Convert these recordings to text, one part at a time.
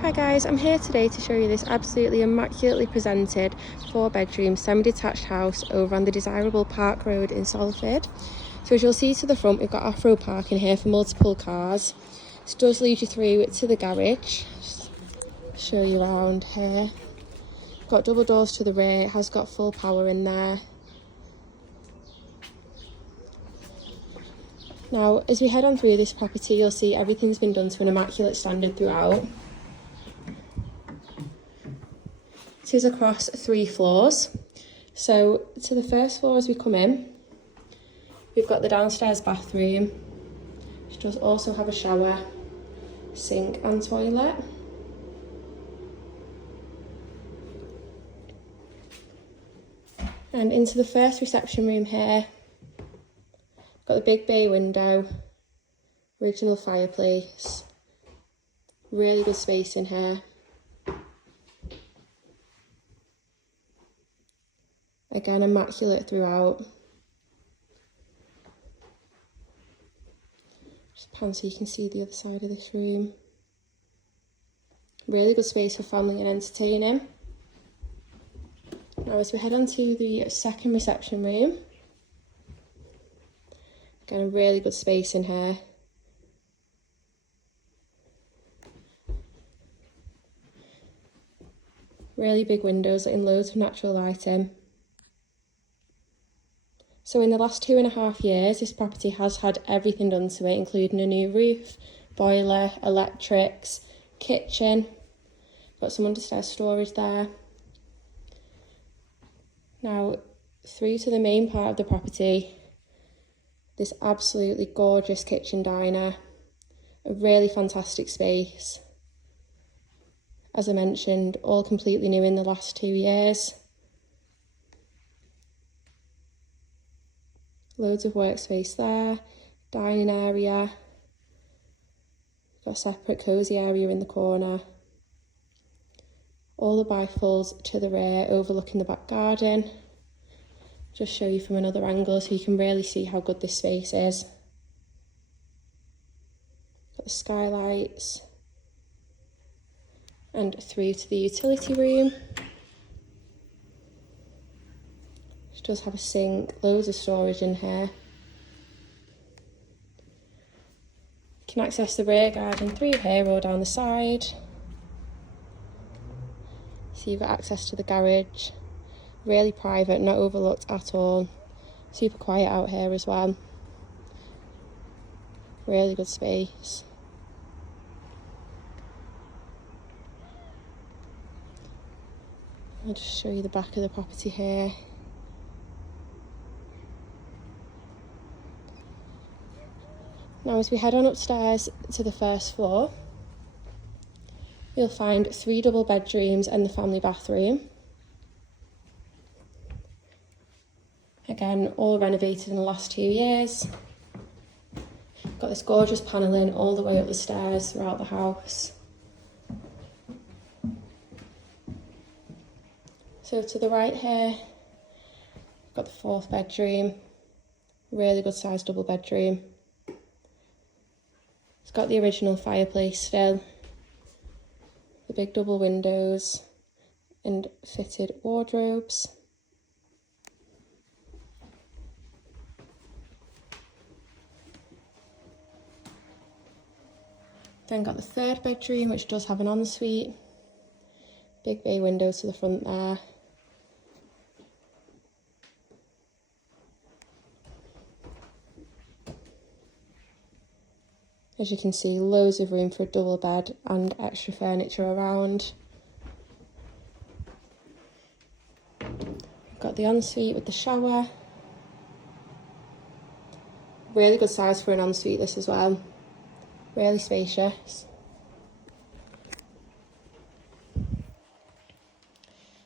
Hi guys, I'm here today to show you this absolutely immaculately presented 4-bedroom semi-detached house over on the desirable Park Road in Salford. So as you'll see to the front, we've got off-road parking here for multiple cars. This does lead you through to the garage. Just show you around here. Got double doors to the rear, it has got full power in there. Now, as we head on through this property, you'll see everything's been done to an immaculate standard throughout. It is across 3 floors. So to the first floor as we come in, we've got the downstairs bathroom, which does also have a shower, sink and toilet. And into the first reception room here, got the big bay window, original fireplace, really good space in here. Again, immaculate throughout. Just pan so you can see the other side of this room. Really good space for family and entertaining. Now as we head on to the second reception room, again a really good space in here. Really big windows letting loads of natural light in. So in the last 2.5 years, this property has had everything done to it, including a new roof, boiler, electrics, kitchen. Got some understairs storage there. Now, through to the main part of the property, this absolutely gorgeous kitchen diner, a really fantastic space. As I mentioned, all completely new in the last 2 years. Loads of workspace there, dining area, got a separate cosy area in the corner. All the bifulls to the rear overlooking the back garden. Just show you from another angle so you can really see how good this space is. Got the skylights. And through to the utility room. Which does have a sink, loads of storage in here. You can access the rear garden through here or down the side. So you've got access to the garage. Really private, not overlooked at all. Super quiet out here as well. Really good space. I'll just show you the back of the property here. Now as we head on upstairs to the first floor, you'll find 3 double bedrooms and the family bathroom. Again, all renovated in the last 2 years. Got this gorgeous panelling all the way up the stairs throughout the house. So to the right here, got the 4th bedroom, really good sized double bedroom. It's got the original fireplace still, the big double windows and fitted wardrobes. Then got the 3rd bedroom, which does have an ensuite. Big bay windows to the front there. As you can see, loads of room for a double bed and extra furniture around. Got the ensuite with the shower. Really good size for an ensuite this as well. Really spacious.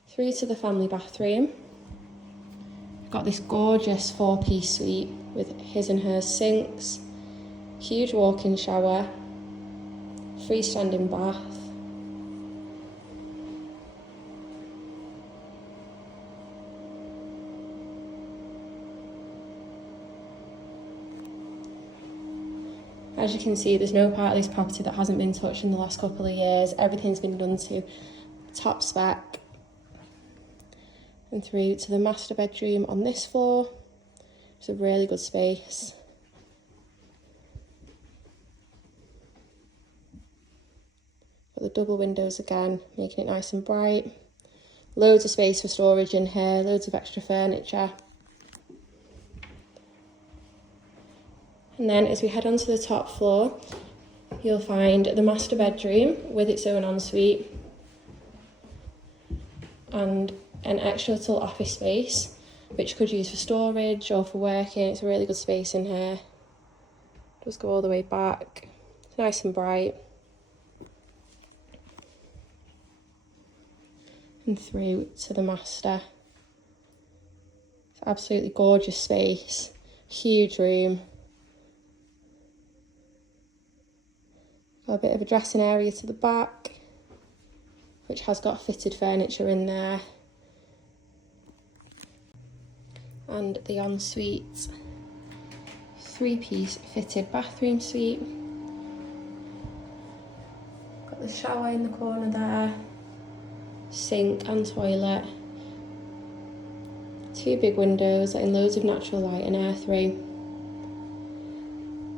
Through to the family bathroom. We've got this gorgeous 4-piece suite with his and hers sinks, huge walk-in shower, freestanding bath. As you can see, there's no part of this property that hasn't been touched in the last couple of years. Everything's been done to top spec. And through to the master bedroom on this floor. It's a really good space. Got the double windows again, making it nice and bright. Loads of space for storage in here, loads of extra furniture. And then as we head onto the top floor, you'll find the master bedroom with its own ensuite and an extra little office space, which you could use for storage or for working. It's a really good space in here. Just go all the way back. It's nice and bright. And through to the master. It's absolutely gorgeous space. Huge room. Got a bit of a dressing area to the back, which has got fitted furniture in there. And the ensuite 3-piece fitted bathroom suite. Got the shower in the corner there, sink and toilet. 2 big windows letting loads of natural light and air through.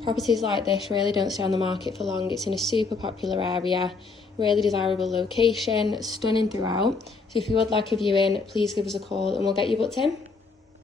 Properties like this really don't stay on the market for long. It's in a super popular area, really desirable location, stunning throughout. So if you would like a viewing, please give us a call and we'll get you booked in.